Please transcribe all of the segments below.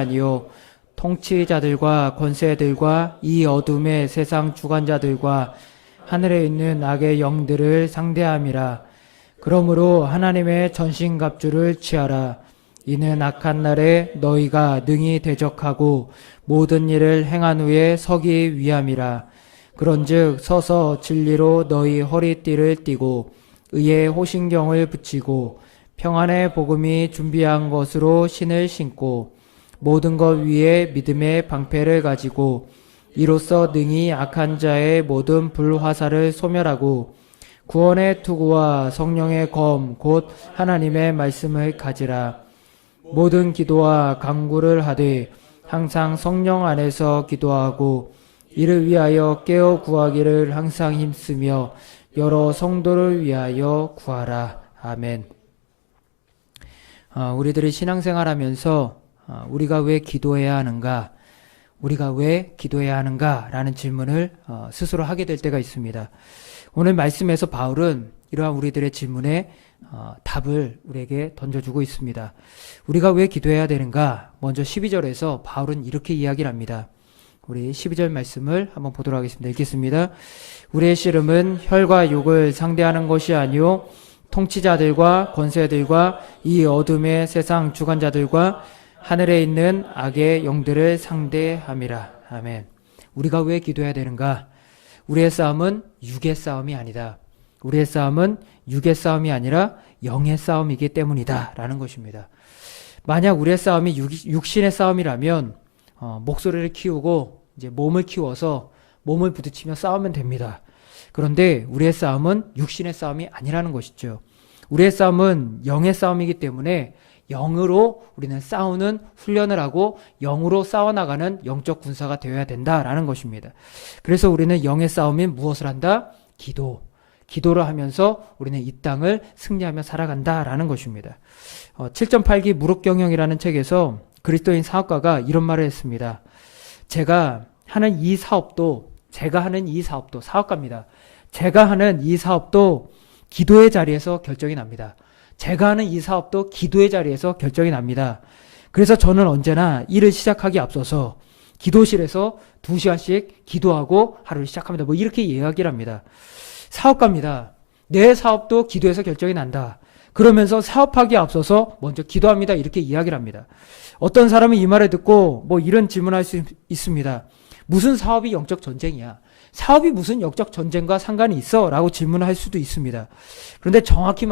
아니요 통치자들과 권세들과 이 어둠의 세상 주관자들과 하늘에 있는 악의 영들을 상대함이라. 그러므로 하나님의 전신갑주를 취하라. 이는 악한 날에 너희가 능히 대적하고 모든 일을 행한 후에 서기 위함이라. 그런즉 서서 진리로 너희 허리띠를 띠고 의의 호신경을 붙이고 평안의 복음이 준비한 것으로 신을 신고 모든 것 위에 믿음의 방패를 가지고 이로써 능히 악한 자의 모든 불화살을 소멸하고 구원의 투구와 성령의 검 곧 하나님의 말씀을 가지라. 모든 기도와 간구를 하되 항상 성령 안에서 기도하고 이를 위하여 깨어 구하기를 항상 힘쓰며 여러 성도를 위하여 구하라. 아멘. 우리들이 신앙생활하면서 우리가 왜 기도해야 하는가, 우리가 왜 기도해야 하는가 라는 질문을 스스로 하게 될 때가 있습니다. 오늘 말씀에서 바울은 이러한 우리들의 질문에 답을 우리에게 던져주고 있습니다. 우리가 왜 기도해야 되는가? 먼저 12절에서 바울은 이렇게 이야기를 합니다. 우리 12절 말씀을 한번 보도록 하겠습니다. 읽겠습니다. 우리의 씨름은 혈과 육을 상대하는 것이 아니요 통치자들과 권세들과 이 어둠의 세상 주관자들과 하늘에 있는 악의 영들을 상대함이라. 아멘. 우리가 왜 기도해야 되는가? 우리의 싸움은 육의 싸움이 아니다. 우리의 싸움은 육의 싸움이 아니라 영의 싸움이기 때문이다 라는 것입니다. 만약 우리의 싸움이 육신의 싸움이라면 목소리를 키우고 이제 몸을 키워서 몸을 부딪히며 싸우면 됩니다. 그런데 우리의 싸움은 육신의 싸움이 아니라는 것이죠. 우리의 싸움은 영의 싸움이기 때문에 영으로 우리는 싸우는 훈련을 하고 영으로 싸워나가는 영적 군사가 되어야 된다라는 것입니다. 그래서 우리는 영의 싸움인 무엇을 한다? 기도를 하면서 우리는 이 땅을 승리하며 살아간다라는 것입니다. 7.8기 무릇경영이라는 책에서 그리스도인 사업가가 이런 말을 했습니다. 제가 하는 이 사업도 사업가입니다. 제가 하는 이 사업도 기도의 자리에서 결정이 납니다. 제가 하는 이 사업도 기도의 자리에서 결정이 납니다. 그래서 저는 언제나 일을 시작하기 앞서서 기도실에서 2시간씩 기도하고 하루를 시작합니다. 이렇게 이야기를 합니다. 사업가입니다. 내 사업도 기도에서 결정이 난다. 그러면서 사업하기에 앞서서 먼저 기도합니다. 이렇게 이야기를 합니다. 어떤 사람은 이 말을 듣고 이런 질문할 수 있습니다. 무슨 사업이 영적 전쟁이야? 사업이 무슨 영적 전쟁과 상관이 있어? 라고 질문을 할 수도 있습니다. 그런데 정확히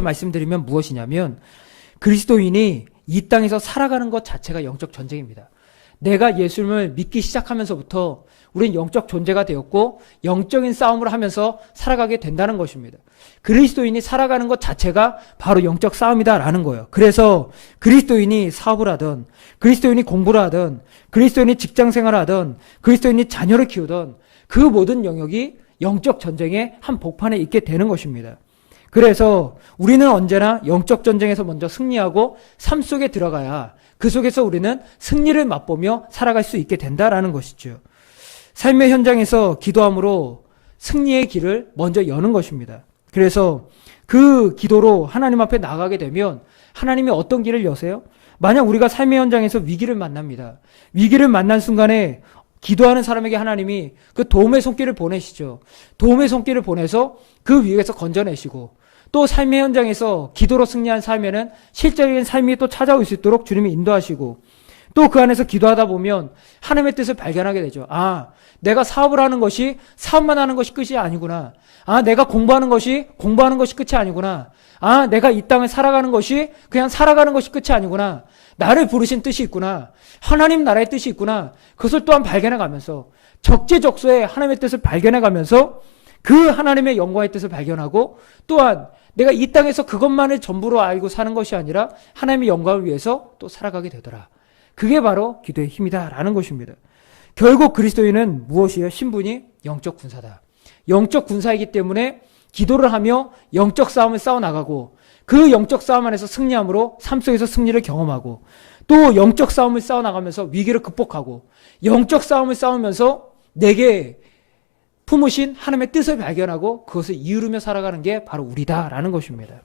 말씀드리면 무엇이냐면 그리스도인이 이 땅에서 살아가는 것 자체가 영적 전쟁입니다. 내가 예수님을 믿기 시작하면서부터 우리는 영적 존재가 되었고 영적인 싸움을 하면서 살아가게 된다는 것입니다. 그리스도인이 살아가는 것 자체가 바로 영적 싸움이다라는 거예요. 그래서 그리스도인이 사업을 하든 그리스도인이 공부를 하든 그리스도인이 직장생활을 하든 그리스도인이 자녀를 키우든 그 모든 영역이 영적 전쟁의 한 복판에 있게 되는 것입니다. 그래서 우리는 언제나 영적 전쟁에서 먼저 승리하고 삶 속에 들어가야 그 속에서 우리는 승리를 맛보며 살아갈 수 있게 된다라는 것이죠. 삶의 현장에서 기도함으로 승리의 길을 먼저 여는 것입니다. 그래서 그 기도로 하나님 앞에 나가게 되면 하나님이 어떤 길을 여세요? 만약 우리가 삶의 현장에서 위기를 만납니다. 위기를 만난 순간에 기도하는 사람에게 하나님이 그 도움의 손길을 보내시죠. 도움의 손길을 보내서 그 위기에서 건져내시고 또 삶의 현장에서 기도로 승리한 삶에는 실제적인 삶이 또 찾아올 수 있도록 주님이 인도하시고 또 그 안에서 기도하다 보면 하나님의 뜻을 발견하게 되죠. 내가 사업을 하는 것이 사업만 하는 것이 끝이 아니구나. 내가 공부하는 것이 끝이 아니구나. 내가 이 땅을 살아가는 것이 그냥 살아가는 것이 끝이 아니구나. 나를 부르신 뜻이 있구나. 하나님 나라의 뜻이 있구나. 그것을 또한 발견해가면서 적재적소에 하나님의 뜻을 발견해가면서 그 하나님의 영광의 뜻을 발견하고 또한 내가 이 땅에서 그것만을 전부로 알고 사는 것이 아니라 하나님의 영광을 위해서 또 살아가게 되더라. 그게 바로 기도의 힘이다라는 것입니다. 결국 그리스도인은 무엇이에요? 신분이 영적 군사다. 영적 군사이기 때문에 기도를 하며 영적 싸움을 싸워나가고 그 영적 싸움 안에서 승리함으로 삶 속에서 승리를 경험하고 또 영적 싸움을 싸워나가면서 위기를 극복하고 영적 싸움을 싸우면서 내게 품으신 하나님의 뜻을 발견하고 그것을 이루며 살아가는 게 바로 우리다라는 것입니다.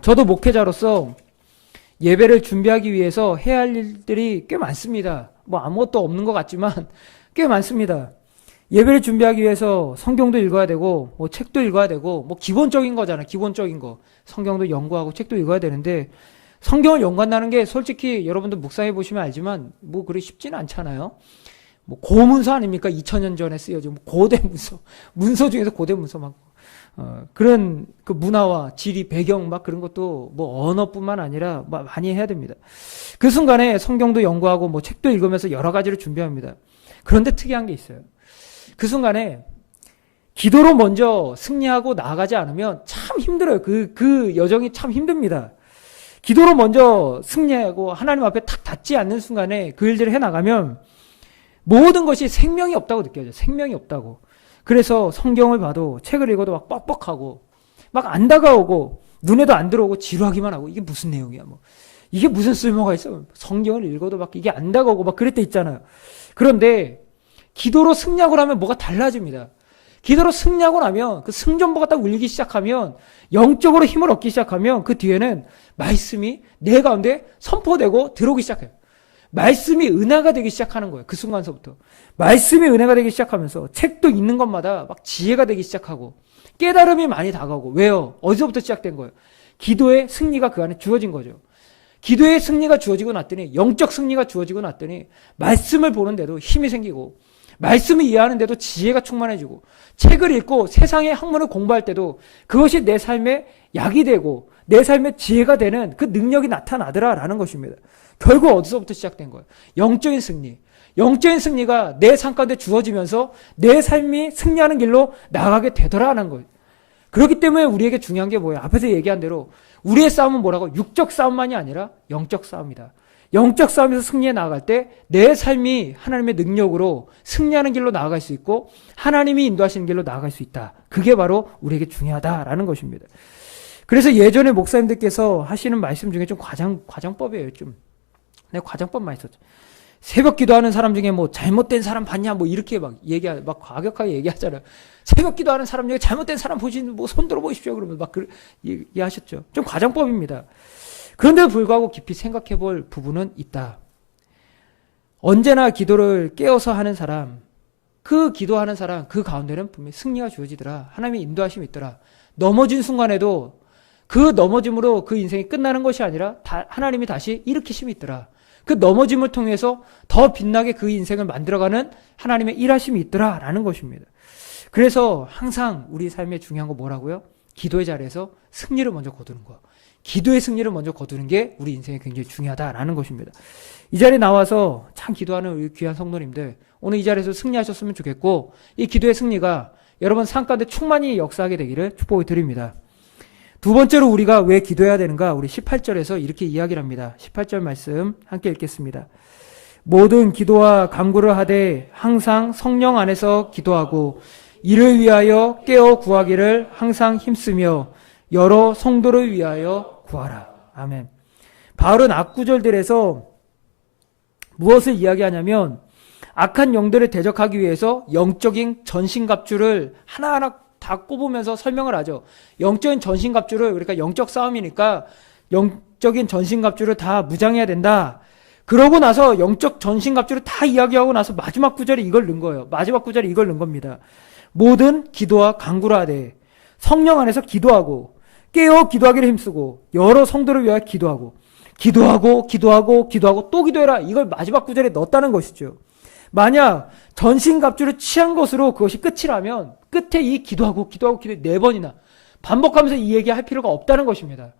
저도 목회자로서 예배를 준비하기 위해서 해야 할 일들이 꽤 많습니다. 뭐 아무것도 없는 것 같지만 꽤 많습니다. 예배를 준비하기 위해서 성경도 읽어야 되고 뭐 책도 읽어야 되고 뭐 기본적인 거잖아요. 기본적인 거. 성경도 연구하고 책도 읽어야 되는데 성경을 연구한다는 게 솔직히 여러분들 묵상해 보시면 알지만 뭐 그리 쉽지는 않잖아요. 뭐 고문서 아닙니까? 2000년 전에 쓰여진 뭐 고대 문서 중에서 고대 문서 막 그런 그 문화와 지리 배경 막 그런 것도 뭐 언어뿐만 아니라 많이 해야 됩니다. 그 순간에 성경도 연구하고 뭐 책도 읽으면서 여러 가지를 준비합니다. 그런데 특이한 게 있어요. 그 순간에 기도로 먼저 승리하고 나아가지 않으면 참 힘들어요. 그 여정이 참 힘듭니다. 기도로 먼저 승리하고 하나님 앞에 탁 닿지 않는 순간에 그 일들을 해나가면 모든 것이 생명이 없다고 느껴져요. 생명이 없다고. 그래서 성경을 봐도 책을 읽어도 막 뻑뻑하고 막 안 다가오고 눈에도 안 들어오고 지루하기만 하고 이게 무슨 내용이야 뭐 이게 무슨 쓸모가 있어. 성경을 읽어도 막 이게 안 다가오고 막 그럴 때 있잖아요. 그런데 기도로 승리하고 나면 뭐가 달라집니다. 기도로 승리하고 나면 그 승전보가 딱 울리기 시작하면 영적으로 힘을 얻기 시작하면 그 뒤에는 말씀이 내 가운데 선포되고 들어오기 시작해요. 말씀이 은혜가 되기 시작하는 거예요. 그 순간서부터. 말씀이 은혜가 되기 시작하면서 책도 읽는 것마다 막 지혜가 되기 시작하고 깨달음이 많이 다가오고. 왜요? 어디서부터 시작된 거예요? 기도의 승리가 그 안에 주어진 거죠. 기도의 승리가 주어지고 났더니 영적 승리가 주어지고 났더니 말씀을 보는데도 힘이 생기고 말씀을 이해하는데도 지혜가 충만해지고 책을 읽고 세상의 학문을 공부할 때도 그것이 내 삶의 약이 되고 내 삶의 지혜가 되는 그 능력이 나타나더라라는 것입니다. 결국 어디서부터 시작된 거예요? 영적인 승리. 영적인 승리가 내 삶 가운데 주어지면서 내 삶이 승리하는 길로 나아가게 되더라라는 거예요. 그렇기 때문에 우리에게 중요한 게 뭐예요? 앞에서 얘기한 대로 우리의 싸움은 뭐라고? 육적 싸움만이 아니라 영적 싸움이다. 영적 싸움에서 승리해 나아갈 때 내 삶이 하나님의 능력으로 승리하는 길로 나아갈 수 있고 하나님이 인도하시는 길로 나아갈 수 있다. 그게 바로 우리에게 중요하다라는 것입니다. 그래서 예전에 목사님들께서 하시는 말씀 중에 좀 과장법이에요. 좀 내가 과장법 많이 썼죠. 새벽 기도하는 사람 중에 뭐 잘못된 사람 봤냐 뭐 이렇게 막 과격하게 얘기하잖아요. 새벽 기도하는 사람 중에 잘못된 사람 보시는 뭐 손 들어 보십시오. 그러면 막 얘기하셨죠. 좀 과장법입니다. 그런데도 불구하고 깊이 생각해 볼 부분은 있다. 언제나 기도를 깨어서 하는 사람, 그 기도하는 사람, 그 가운데는 분명히 승리가 주어지더라. 하나님의 인도하심이 있더라. 넘어진 순간에도 그 넘어짐으로 그 인생이 끝나는 것이 아니라 하나님이 다시 일으키심이 있더라. 그 넘어짐을 통해서 더 빛나게 그 인생을 만들어가는 하나님의 일하심이 있더라라는 것입니다. 그래서 항상 우리 삶에 중요한 거 뭐라고요? 기도의 자리에서 승리를 먼저 거두는 거. 기도의 승리를 먼저 거두는 게 우리 인생에 굉장히 중요하다라는 것입니다. 이 자리에 나와서 참 기도하는 우리 귀한 성도님들, 오늘 이 자리에서 승리하셨으면 좋겠고 이 기도의 승리가 여러분 삶 가운데 충만히 역사하게 되기를 축복을 드립니다. 두 번째로 우리가 왜 기도해야 되는가? 우리 18절에서 이렇게 이야기를 합니다. 18절 말씀 함께 읽겠습니다. 모든 기도와 간구를 하되 항상 성령 안에서 기도하고 이를 위하여 깨어 구하기를 항상 힘쓰며 여러 성도를 위하여 구하라. 아멘. 바울은 앞구절들에서 무엇을 이야기하냐면 악한 영들을 대적하기 위해서 영적인 전신갑주를 하나하나 다 꼽으면서 설명을 하죠. 영적인 전신갑주를, 그러니까 영적 싸움이니까 영적인 전신갑주를 다 무장해야 된다. 그러고 나서 영적 전신갑주를 다 이야기하고 나서 마지막 구절에 이걸 넣은 거예요. 마지막 구절에 이걸 넣은 겁니다. 모든 기도와 간구를 하되 성령 안에서 기도하고 깨어 기도하기를 힘쓰고 여러 성도를 위하여 기도하고 또 기도해라. 이걸 마지막 구절에 넣었다는 것이죠. 만약 전신갑주를 취한 것으로 그것이 끝이라면 끝에 이 기도하고 4번이나 반복하면서 이 얘기할 필요가 없다는 것입니다.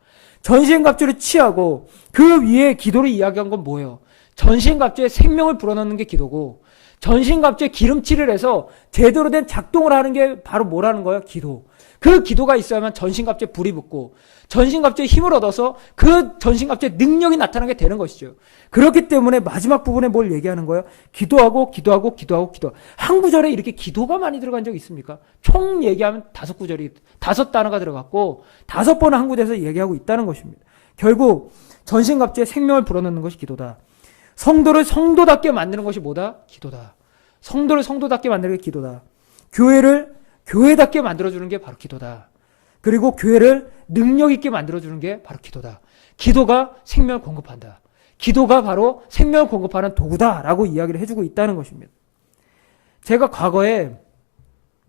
전신갑주를 취하고 그 위에 기도를 이야기한 건 뭐예요? 전신갑주에 생명을 불어넣는 게 기도고 전신갑주에 기름칠을 해서 제대로 된 작동을 하는 게 바로 뭐라는 거예요? 기도. 그 기도가 있어야만 전신갑주에 불이 붙고 전신갑주에 힘을 얻어서 그 전신갑주에 능력이 나타나게 되는 것이죠. 그렇기 때문에 마지막 부분에 뭘 얘기하는 거예요? 기도하고. 한 구절에 이렇게 기도가 많이 들어간 적 있습니까? 총 얘기하면 5단어가 들어갔고 5번을 한 구절에서 얘기하고 있다는 것입니다. 결국 전신갑주에 생명을 불어넣는 것이 기도다. 성도를 성도답게 만드는 것이 뭐다? 기도다. 성도를 성도답게 만드는 게 기도다. 교회를 교회답게 만들어주는 게 바로 기도다. 그리고 교회를 능력 있게 만들어주는 게 바로 기도다. 기도가 생명을 공급한다. 기도가 바로 생명을 공급하는 도구다라고 이야기를 해주고 있다는 것입니다. 제가 과거에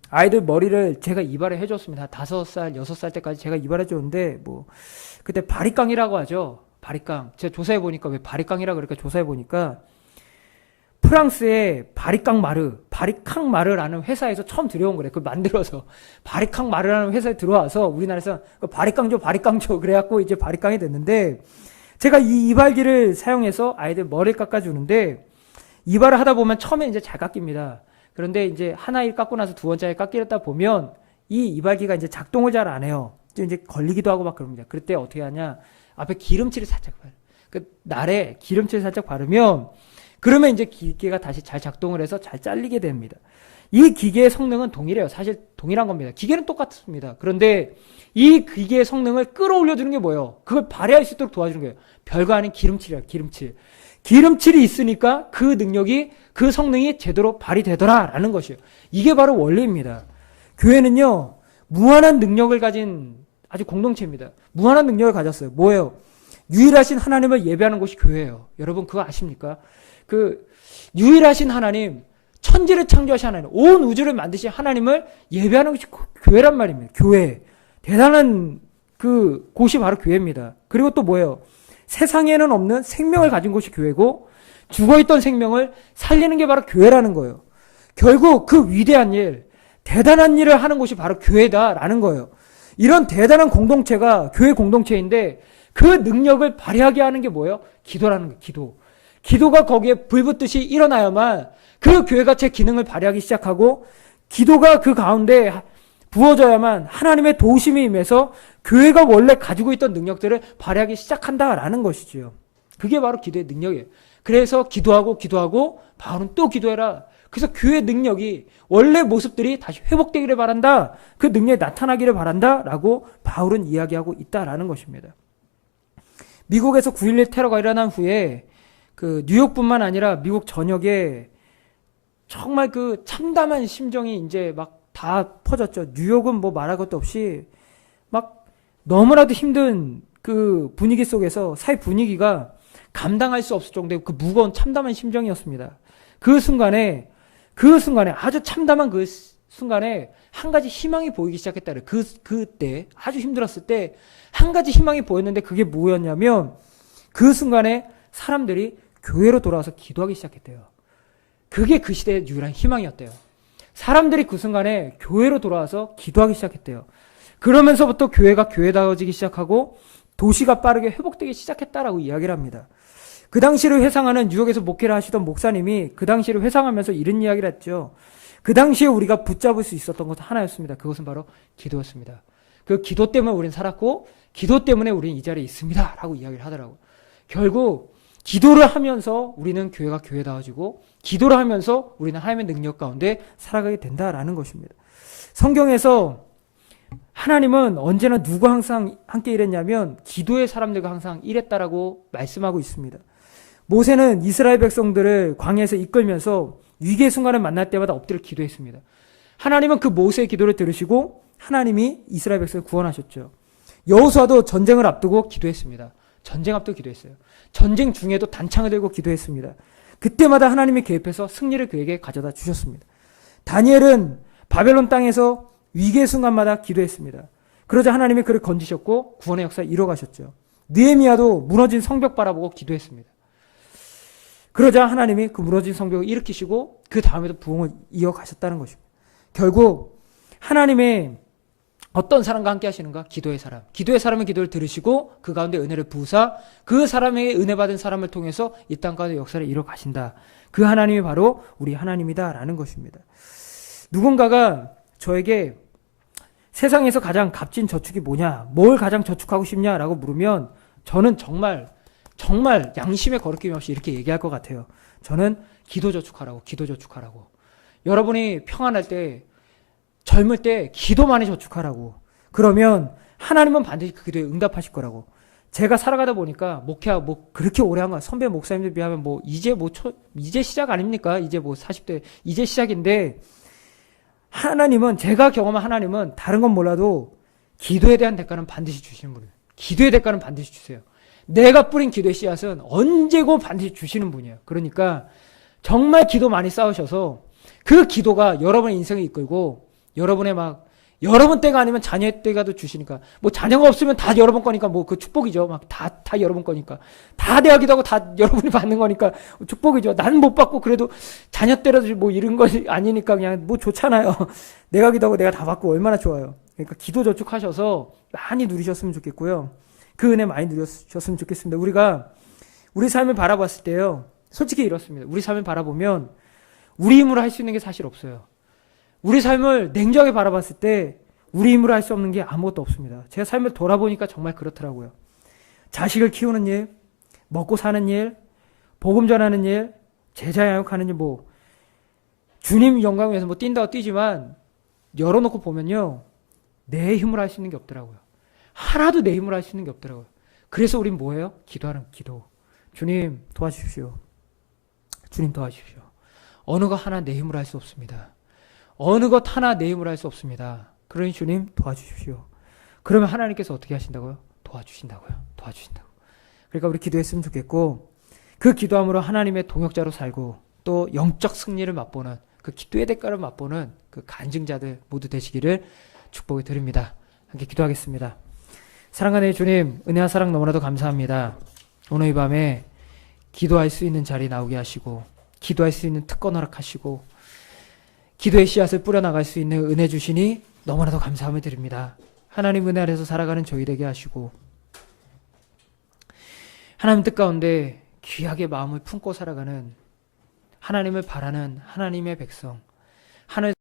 아이들 머리를 제가 이발을 해줬습니다. 5살, 6살 때까지 제가 이발해줬는데, 그때 바리깡이라고 하죠. 바리깡. 제가 조사해보니까 왜 바리깡이라고 그러니까 조사해보니까 프랑스의 바리캉 마르라는 회사에서 처음 들여온 거래. 그걸 만들어서. 바리캉 마르라는 회사에 들어와서 우리나라에서 바리깡 줘. 그래갖고 이제 바리깡이 됐는데, 제가 이 이발기를 사용해서 아이들 머리를 깎아주는데, 이발을 하다 보면 처음에 이제 잘 깎입니다. 그런데 이제 하나 일 깎고 나서 두 번째 일 깎이다 보면 이 이발기가 이제 작동을 잘 안 해요. 이제 걸리기도 하고 막 그럽니다. 그럴 때 어떻게 하냐. 앞에 기름칠을 살짝 바르. 날에 기름칠을 살짝 바르면 그러면 이제 기계가 다시 잘 작동을 해서 잘 잘리게 됩니다. 이 기계의 성능은 동일해요. 사실 동일한 겁니다. 기계는 똑같습니다. 그런데 이 기계의 성능을 끌어올려주는 게 뭐예요? 그걸 발휘할 수 있도록 도와주는 거예요. 별거 아닌 기름칠이에요. 기름칠. 기름칠이 있으니까 그 능력이, 그 성능이 제대로 발휘되더라라는 것이에요. 이게 바로 원리입니다. 교회는요, 무한한 능력을 가진 아주 공동체입니다. 무한한 능력을 가졌어요. 뭐예요? 유일하신 하나님을 예배하는 곳이 교회예요. 여러분 그거 아십니까? 그 유일하신 하나님, 천지를 창조하신 하나님, 온 우주를 만드신 하나님을 예배하는 것이 교회란 말입니다. 교회. 대단한 그 곳이 바로 교회입니다. 그리고 또 뭐예요? 세상에는 없는 생명을 가진 곳이 교회고, 죽어있던 생명을 살리는 게 바로 교회라는 거예요. 결국 그 위대한 일, 대단한 일을 하는 곳이 바로 교회다라는 거예요. 이런 대단한 공동체가 교회 공동체인데, 그 능력을 발휘하게 하는 게 뭐예요? 기도라는 거예요. 기도. 기도가 거기에 불붙듯이 일어나야만 그 교회가 제 기능을 발휘하기 시작하고, 기도가 그 가운데 부어져야만 하나님의 도우심이 임해서 교회가 원래 가지고 있던 능력들을 발휘하기 시작한다라는 것이지요. 그게 바로 기도의 능력이에요. 그래서 기도하고 바울은 또 기도해라. 그래서 교회의 능력이 원래 모습들이 다시 회복되기를 바란다. 그 능력이 나타나기를 바란다라고 바울은 이야기하고 있다라는 것입니다. 미국에서 9.11 테러가 일어난 후에 그 뉴욕뿐만 아니라 미국 전역에 정말 그 참담한 심정이 이제 막 다 퍼졌죠. 뉴욕은 뭐 말할 것도 없이 막 너무나도 힘든 그 분위기 속에서 사회 분위기가 감당할 수 없을 정도의 그 무거운 참담한 심정이었습니다. 그 순간에 아주 참담한 그 순간에 한 가지 희망이 보이기 시작했다를 그때 아주 힘들었을 때 한 가지 희망이 보였는데 그게 뭐였냐면 그 순간에 사람들이 교회로 돌아와서 기도하기 시작했대요. 그게 그 시대의 유일한 희망이었대요. 사람들이 그 순간에 교회로 돌아와서 기도하기 시작했대요. 그러면서부터 교회가 교회다워지기 시작하고 도시가 빠르게 회복되기 시작했다라고 이야기를 합니다. 그 당시를 회상하는 뉴욕에서 목회를 하시던 목사님이 그 당시를 회상하면서 이런 이야기를 했죠. 그 당시에 우리가 붙잡을 수 있었던 것은 하나였습니다. 그것은 바로 기도였습니다. 그 기도 때문에 우리는 살았고 기도 때문에 우리는 이 자리에 있습니다. 라고 이야기를 하더라고요. 결국 기도를 하면서 우리는 교회가 교회다워지고 기도를 하면서 우리는 하나님의 능력 가운데 살아가게 된다라는 것입니다. 성경에서 하나님은 언제나 누구 항상 함께 일했냐면 기도의 사람들과 항상 일했다라고 말씀하고 있습니다. 모세는 이스라엘 백성들을 광야에서 이끌면서 위기의 순간을 만날 때마다 엎드려 기도했습니다. 하나님은 그 모세의 기도를 들으시고 하나님이 이스라엘 백성을 구원하셨죠. 여호수아도 전쟁을 앞두고 기도했습니다. 전쟁 앞두고 기도했어요. 전쟁 중에도 단창을 들고 기도했습니다. 그때마다 하나님이 개입해서 승리를 그에게 가져다 주셨습니다. 다니엘은 바벨론 땅에서 위기의 순간마다 기도했습니다. 그러자 하나님이 그를 건지셨고 구원의 역사를 이뤄가셨죠. 느헤미야도 무너진 성벽 바라보고 기도했습니다. 그러자 하나님이 그 무너진 성벽을 일으키시고 그 다음에도 부흥을 이어가셨다는 것입니다. 결국 하나님의 어떤 사람과 함께 하시는가? 기도의 사람. 기도의 사람의 기도를 들으시고 그 가운데 은혜를 부으사 그 사람에게 은혜 받은 사람을 통해서 이 땅 가운데 역사를 이뤄 가신다. 그 하나님이 바로 우리 하나님이다라는 것입니다. 누군가가 저에게 세상에서 가장 값진 저축이 뭐냐? 뭘 가장 저축하고 싶냐라고 물으면 저는 정말 양심의 거리낌 없이 이렇게 얘기할 것 같아요. 저는 기도 저축하라고. 여러분이 평안할 때 젊을 때 기도 많이 저축하라고. 그러면 하나님은 반드시 그 기도에 응답하실 거라고. 제가 살아가다 보니까 목회하고 그렇게 오래 한 거야. 선배 목사님들 비하면 이제 시작 아닙니까? 이제 40대 이제 시작인데 하나님은 제가 경험한 하나님은 다른 건 몰라도 기도에 대한 대가는 반드시 주시는 분이에요. 기도의 대가는 반드시 주세요. 내가 뿌린 기도의 씨앗은 언제고 반드시 주시는 분이에요. 그러니까 정말 기도 많이 쌓으셔서 그 기도가 여러분의 인생을 이끌고 여러분 때가 아니면 자녀 때가도 주시니까 뭐 자녀가 없으면 다 여러분 거니까 뭐 그 축복이죠. 막 다 여러분 거니까 다 내가 기도하고 다 여러분이 받는 거니까 축복이죠. 나는 못 받고 그래도 자녀 때라도 뭐 이런 것이 아니니까 그냥 뭐 좋잖아요. 내가 기도하고 내가 다 받고 얼마나 좋아요. 그러니까 기도 저축하셔서 많이 누리셨으면 좋겠고요. 그 은혜 많이 누리셨으면 좋겠습니다. 우리가 우리 삶을 바라봤을 때요. 솔직히 이렇습니다. 우리 삶을 바라보면 우리 힘으로 할 수 있는 게 사실 없어요. 우리 삶을 냉정하게 바라봤을 때 우리 힘으로 할 수 없는 게 아무것도 없습니다. 제가 삶을 돌아보니까 정말 그렇더라고요. 자식을 키우는 일, 먹고 사는 일, 복음 전하는 일, 제자 양육하는 일, 뭐 주님 영광 위해서 뭐 뛴다고 뛰지만 열어놓고 보면요. 내 힘으로 할 수 있는 게 없더라고요. 하나도 내 힘으로 할 수 있는 게 없더라고요. 그래서 우린 뭐예요? 기도하는 기도. 주님 도와주십시오. 주님 도와주십시오. 어느 것 하나 내 힘으로 할 수 없습니다. 어느 것 하나 내 힘으로 할 수 없습니다. 그러니 주님 도와주십시오. 그러면 하나님께서 어떻게 하신다고요? 도와주신다고요. 도와주신다고. 그러니까 우리 기도했으면 좋겠고 그 기도함으로 하나님의 동역자로 살고 또 영적 승리를 맛보는 그 기도의 대가를 맛보는 그 간증자들 모두 되시기를 축복을 드립니다. 함께 기도하겠습니다. 사랑하는 주님, 은혜와 사랑 너무나도 감사합니다. 오늘 이 밤에 기도할 수 있는 자리 나오게 하시고 기도할 수 있는 특권 허락하시고 기도의 씨앗을 뿌려나갈 수 있는 은혜 주시니 너무나도 감사함을 드립니다. 하나님 은혜 아래서 살아가는 저희 되게 하시고 하나님 뜻 가운데 귀하게 마음을 품고 살아가는 하나님을 바라는 하나님의 백성 하늘